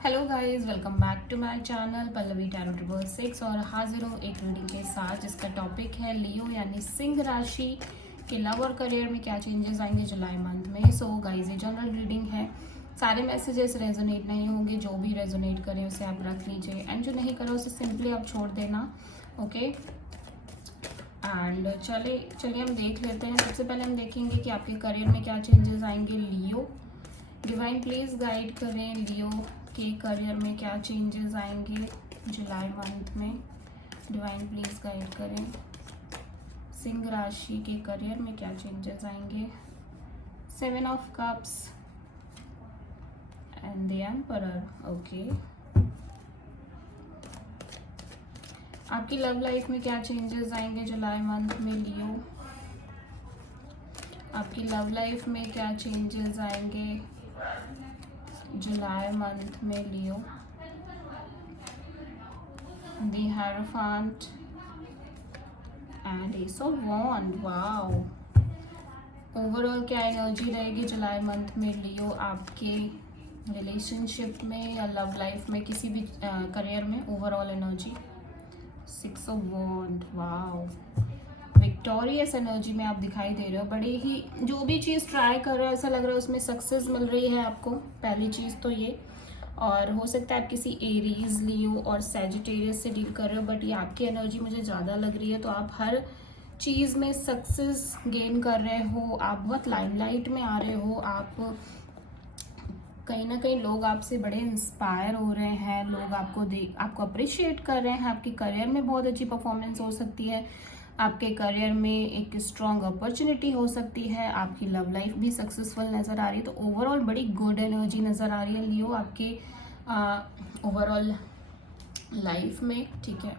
Hello guys, welcome back to my channel Pallavi tarot triple six. और हाजिर हूँ एक रीडिंग के साथ जिसका टॉपिक है लियो यानी सिंह राशि के लव और करियर में क्या चेंजेस आएंगे जुलाई मंथ में। सो गाइस, ये जनरल रीडिंग है, सारे मैसेजेस रेजोनेट नहीं होंगे। जो भी रेजोनेट करें उसे आप रख लीजिए एंड जो नहीं करें उसे सिंपली आप छोड़ देना। ओके एंड चलिए हम देख लेते हैं। सबसे पहले हम देखेंगे कि आपके करियर में क्या चेंजेस आएंगे। लियो डिवाइन प्लीज गाइड करें, लियो के करियर में क्या चेंजेस आएंगे जुलाई मंथ में। डिवाइन प्लीज गाइड करें, सिंह राशि के करियर में क्या चेंजेस आएंगे। 7 of cups and the emperor. Okay, आपकी लव लाइफ में क्या चेंजेस आएंगे जुलाई मंथ में लियो। आपकी लव लाइफ में क्या चेंजेस आएंगे जुलाई मंथ में Leo. The hierophant and ace of wand. Wow, overall क्या एनर्जी रहेगी जुलाई मंथ में लियो आपके रिलेशनशिप में या लव लाइफ में, किसी भी करियर में overall energy. 6 of wand. Wow, victorious energy में आप दिखाई दे रहे हो। बड़ी ही जो भी चीज़ ट्राई कर रहे हो ऐसा लग रहा है उसमें सक्सेस मिल रही है आपको। पहली चीज़ तो ये, और हो सकता है आप किसी एरीज, लियो और सैजिटेरियस से डील कर रहे हो, बट ये आपकी एनर्जी मुझे ज़्यादा लग रही है। तो आप हर चीज़ में सक्सेस गेन कर रहे हो, आप बहुत लाइमलाइट में आ रहे हो। आप कहीं ना कहीं लोग आपसे बड़े इंस्पायर हो रहे हैं, लोग आपको अप्रिशिएट कर रहे हैं। आपके करियर में बहुत अच्छी परफॉर्मेंस हो सकती है, आपके करियर में एक स्ट्रॉन्ग अपॉर्चुनिटी हो सकती है, आपकी लव लाइफ भी सक्सेसफुल नज़र आ रही है। तो ओवरऑल बड़ी गुड एनर्जी नज़र आ रही है लियो आपके ओवरऑल लाइफ में। ठीक है,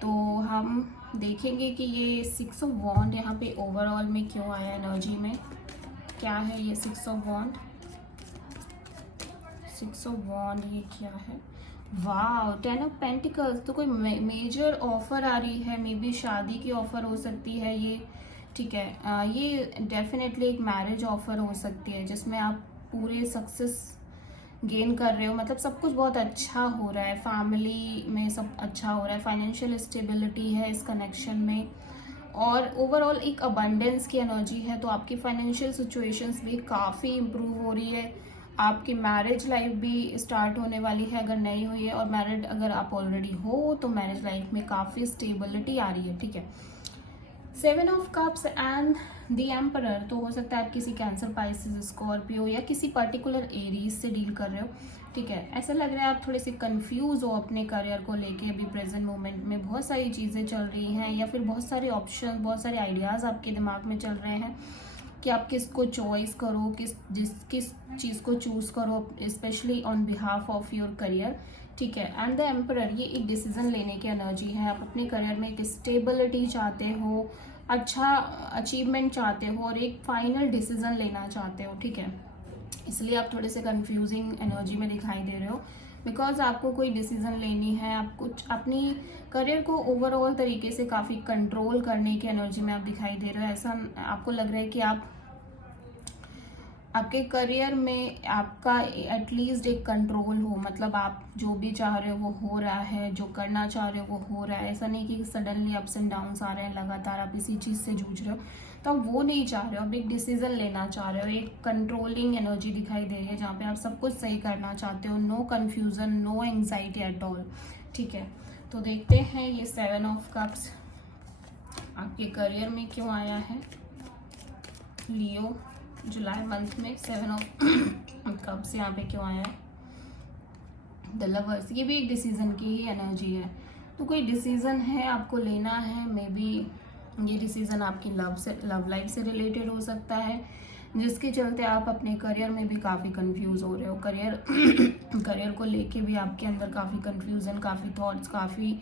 तो हम देखेंगे कि ये 6 ऑफ वॉन्ड यहाँ पे ओवरऑल में क्यों आया एनर्जी में। क्या है ये 6 ऑफ वॉन्ड? 6 ऑफ वॉन्ड ये क्या है? वाह, 10 ऑफ पेंटिकल्स। तो कोई मेजर ऑफर आ रही है, मे बी शादी की ऑफर हो सकती है ये। ठीक है, ये डेफिनेटली एक मैरिज ऑफर हो सकती है जिसमें आप पूरे सक्सेस गेन कर रहे हो। मतलब सब कुछ बहुत अच्छा हो रहा है, फैमिली में सब अच्छा हो रहा है, फाइनेंशियल स्टेबिलिटी है इस कनेक्शन में, और ओवरऑल एक अबंडेंस की एनर्जी है। तो आपकी फाइनेंशियल सिचुएशंस भी काफ़ी इम्प्रूव हो रही है। आपकी मैरिज लाइफ भी स्टार्ट होने वाली है अगर नहीं हुई है, और मैरिड अगर आप ऑलरेडी हो तो मैरिज लाइफ में काफ़ी स्टेबिलिटी आ रही है। ठीक है, 7 of cups and the emperor. तो हो सकता है आप किसी कैंसर, पाइसिस, स्कॉर्पियो या किसी पर्टिकुलर एरीज से डील कर रहे हो। ठीक है, ऐसा लग रहा है आप थोड़े से कंफ्यूज हो अपने करियर को लेके। अभी प्रेजेंट मोमेंट में बहुत सारी चीज़ें चल रही हैं, या फिर बहुत सारे ऑप्शन, बहुत सारे आइडियाज़ आपके दिमाग में चल रहे हैं कि आप किसको चॉइस करो, किस चीज़ को चूज़ करो, specially on behalf of your career. ठीक है, एंड द एम्परर ये एक डिसीजन लेने की एनर्जी है। आप अपने करियर में एक स्टेबिलिटी चाहते हो, अच्छा अचीवमेंट चाहते हो और एक फाइनल डिसीजन लेना चाहते हो। ठीक है, इसलिए आप थोड़े से कंफ्यूजिंग एनर्जी में दिखाई दे रहे हो, बिकॉज आपको कोई डिसीजन लेनी है। आप कुछ अपनी करियर को ओवरऑल तरीके से काफ़ी कंट्रोल करने की एनर्जी में आप दिखाई दे रहे हो। ऐसा आपको लग रहा है कि आपके करियर में आपका एटलीस्ट एक कंट्रोल हो, मतलब आप जो भी चाह रहे हो वो हो रहा है, जो करना चाह रहे हो वो हो रहा है। ऐसा नहीं कि सडनली अप्स एंड डाउन्स आ रहे हैं, लगातार आप इसी चीज़ से जूझ रहे हो, तो आप वो नहीं चाह रहे हो। आप एक डिसीजन लेना चाह रहे हो, एक कंट्रोलिंग एनर्जी दिखाई दे रही है जहाँ पे आप सब कुछ सही करना चाहते हो। No confusion, no anxiety at all. ठीक है, तो देखते हैं ये 7 ऑफ कप्स आपके करियर में क्यों आया है लियो जुलाई मंथ में। 7 ऑफ कप्स यहाँ पे क्यों आया है? द लवर्स, ये भी एक डिसीजन की ही एनर्जी है। तो कोई डिसीजन है आपको लेना है, मे बी ये डिसीजन आपकी लव लाइफ से रिलेटेड हो सकता है, जिसके चलते आप अपने करियर में भी काफ़ी कंफ्यूज हो रहे हो। करियर को लेके भी आपके अंदर काफ़ी कंफ्यूजन, काफ़ी थॉट्स, काफ़ी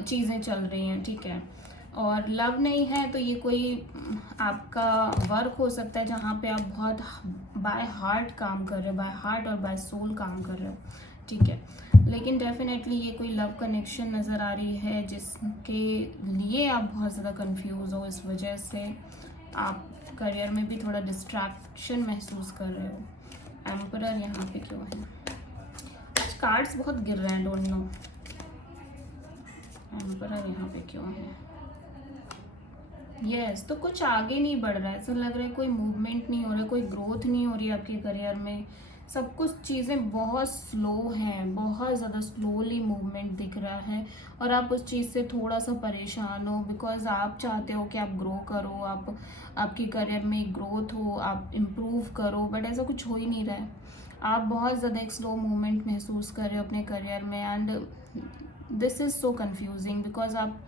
चीज़ें चल रही हैं। ठीक है, और लव नहीं है तो ये कोई आपका वर्क हो सकता है जहाँ पे आप बहुत बाय हार्ट काम कर रहे हो, बाय हार्ट और बाय सोल काम कर रहे हो। ठीक है, लेकिन डेफिनेटली ये कोई लव कनेक्शन नज़र आ रही है जिसके लिए आप बहुत ज़्यादा कंफ्यूज हो। इस वजह से आप करियर में भी थोड़ा डिस्ट्रैक्शन महसूस कर रहे हो। एम्परर यहाँ पे क्यों है? कार्ड्स बहुत गिर रहे हैं, डोंट नो एम्परर यहाँ पे क्यों है। यस तो कुछ आगे नहीं बढ़ रहा है, ऐसा लग रहा है कोई मूवमेंट नहीं हो रहा है, कोई ग्रोथ नहीं हो रही है आपके करियर में। सब कुछ चीज़ें बहुत स्लो हैं, बहुत ज़्यादा स्लोली मूवमेंट दिख रहा है और आप उस चीज़ से थोड़ा सा परेशान हो, बिकॉज आप चाहते हो कि आप ग्रो करो, आप आपके करियर में ग्रोथ हो, आप इम्प्रूव करो, बट ऐसा कुछ हो ही नहीं रहा है। आप बहुत ज़्यादा एक स्लो मूवमेंट महसूस कर रहे हो अपने करियर में and this is so confusing, because आप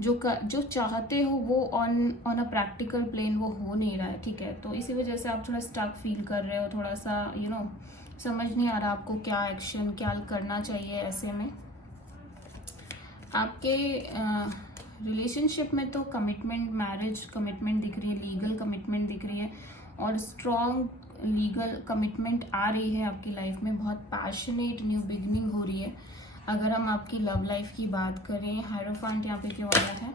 जो चाहते हो वो ऑन अ प्रैक्टिकल प्लेन वो हो नहीं रहा है, ठीक है। तो इसी वजह से आप थोड़ा स्टक फील कर रहे हो, थोड़ा सा समझ नहीं आ रहा आपको क्या एक्शन क्या करना चाहिए। ऐसे में आपके रिलेशनशिप में तो कमिटमेंट, मैरिज कमिटमेंट दिख रही है, लीगल कमिटमेंट दिख रही है और स्ट्रॉन्ग लीगल कमिटमेंट आ रही है आपकी लाइफ में। बहुत पैशनेट न्यू बिगनिंग हो रही है। अगर हम आपकी लव लाइफ की बात करें, हायरोफेंट यहाँ पे क्यों आया है,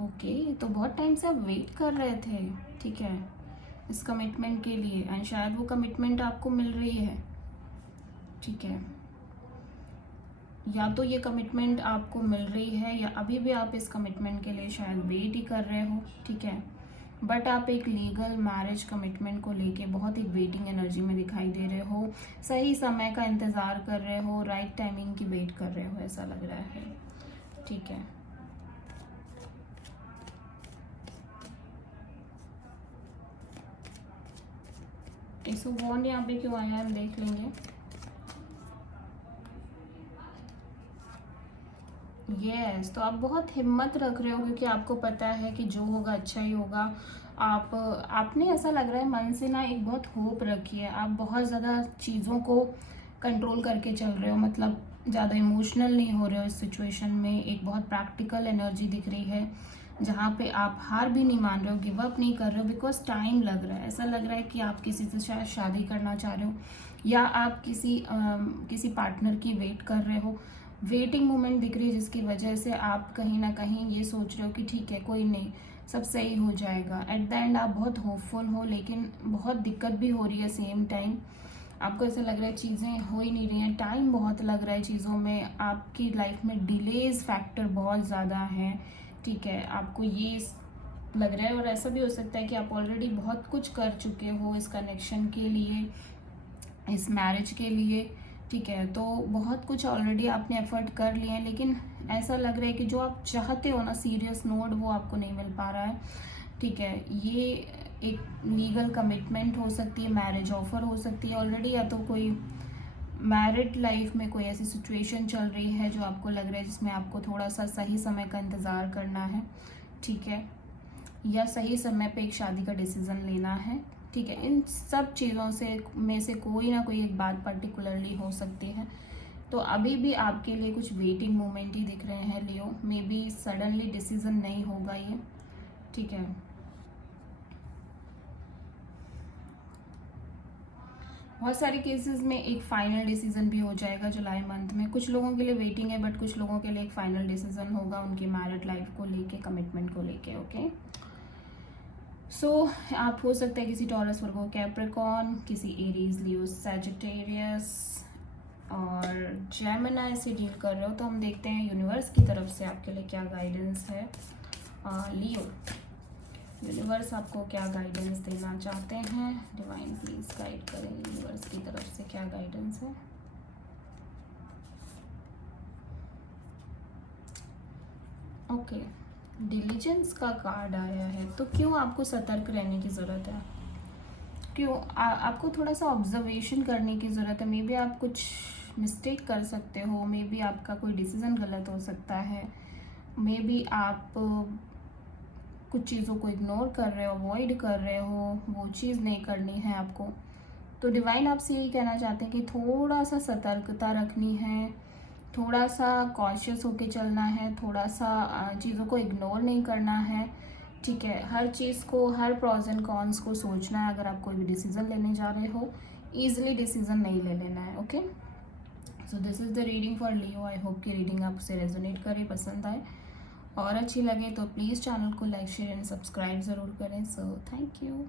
ओके तो बहुत टाइम से आप वेट कर रहे थे, ठीक है, इस कमिटमेंट के लिए एंड शायद वो कमिटमेंट आपको मिल रही है, ठीक है। या तो ये कमिटमेंट आपको मिल रही है या अभी भी आप इस कमिटमेंट के लिए शायद वेट ही कर रहे हो, ठीक है। बट आप एक लीगल मैरिज कमिटमेंट को लेके बहुत एक वेटिंग एनर्जी में दिखाई दे रहे हो, सही समय का इंतज़ार कर रहे हो, राइट टाइमिंग की वेट कर रहे हो, ऐसा लग रहा है, ठीक है। इस वॉन्ड यहाँ पे क्यों आया है हम देख लेंगे। यस तो आप बहुत हिम्मत रख रहे हो क्योंकि आपको पता है कि जो होगा अच्छा ही होगा। आपने ऐसा लग रहा है मन से ना एक बहुत होप रखी है, आप बहुत ज़्यादा चीज़ों को कंट्रोल करके चल रहे हो, मतलब ज़्यादा इमोशनल नहीं हो रहे हो इस सिचुएशन में। एक बहुत प्रैक्टिकल एनर्जी दिख रही है जहाँ पे आप हार भी नहीं मान रहे हो, गिव अप नहीं कर रहे हो, बिकॉज टाइम लग रहा है। ऐसा लग रहा है कि आप किसी से शायद शादी करना चाह रहे हो या आप किसी पार्टनर की वेट कर रहे हो। वेटिंग मोमेंट दिख रही है जिसकी वजह से आप कहीं ना कहीं ये सोच रहे हो कि ठीक है कोई नहीं, सब सही हो जाएगा। एट द एंड आप बहुत होपफुल हो, लेकिन बहुत दिक्कत भी हो रही है सेम टाइम। आपको ऐसा लग रहा है चीज़ें हो ही नहीं रही हैं, टाइम बहुत लग रहा है चीज़ों में, आपकी लाइफ में डिलेज फैक्टर बहुत ज़्यादा है, ठीक है। आपको ये लग रहा है और ऐसा भी हो सकता है कि आप ऑलरेडी बहुत कुछ कर चुके हो इस कनेक्शन के लिए, इस मैरिज के लिए, ठीक है। तो बहुत कुछ ऑलरेडी आपने एफर्ट कर लिए हैं, लेकिन ऐसा लग रहा है कि जो आप चाहते हो ना सीरियस नोट, वो आपको नहीं मिल पा रहा है, ठीक है। ये एक लीगल कमिटमेंट हो सकती है, मैरिज ऑफर हो सकती है ऑलरेडी, या तो कोई मैरिड लाइफ में कोई ऐसी सिचुएशन चल रही है जो आपको लग रहा है जिसमें आपको थोड़ा सा सही समय का इंतज़ार करना है, ठीक है, या सही समय पे एक शादी का डिसीज़न लेना है, ठीक है। इन सब चीज़ों से कोई ना कोई एक बात पर्टिकुलरली हो सकती है। तो अभी भी आपके लिए कुछ वेटिंग मोमेंट ही दिख रहे हैं लियो, मे बी सडनली डिसीज़न नहीं होगा ये, ठीक है। बहुत सारे केसेस में एक फाइनल डिसीजन भी हो जाएगा जुलाई मंथ में। कुछ लोगों के लिए वेटिंग है, बट कुछ लोगों के लिए एक फाइनल डिसीजन होगा उनकी मैरिड लाइफ को लेके, कमिटमेंट को लेके, ओके। सो आप हो सकते हैं किसी टॉरस, वर्गो, कैप्रिकॉर्न, किसी एरीज, लियो, सैजिटेरियस और जेमिनी से डील कर रहे हो। तो हम देखते हैं यूनिवर्स की तरफ से आपके लिए क्या गाइडेंस है। लियो, यूनिवर्स आपको क्या गाइडेंस देना चाहते हैं, डिवाइन प्लीज गाइड करें, यूनिवर्स की तरफ से क्या गाइडेंस है। ओके, डिलीजेंस का कार्ड आया है, तो क्यों आपको सतर्क रहने की ज़रूरत है, क्यों आपको थोड़ा सा ऑब्जर्वेशन करने की ज़रूरत है। मे बी आप कुछ मिस्टेक कर सकते हो, मे बी आपका कोई डिसीज़न गलत हो सकता है, मे बी आप कुछ चीज़ों को इग्नोर कर रहे हो, अवॉइड कर रहे हो, वो चीज़ नहीं करनी है आपको। तो डिवाइन आपसे यही कहना चाहते हैं कि थोड़ा सा सतर्कता रखनी है, थोड़ा सा कॉन्शियस होके चलना है, थोड़ा सा चीज़ों को इग्नोर नहीं करना है, ठीक है। हर चीज़ को, हर प्रॉज एंड कॉन्स को सोचना है। अगर आप कोई भी डिसीज़न लेने जा रहे हो, ईजिली डिसीज़न नहीं ले लेना है, okay. So this is the reading for Leo. I hope कि रीडिंग आपसे रेजोनेट करे, पसंद आए। और अच्छी लगे तो प्लीज़ चैनल को लाइक शेयर एंड सब्सक्राइब ज़रूर करें। So thank you.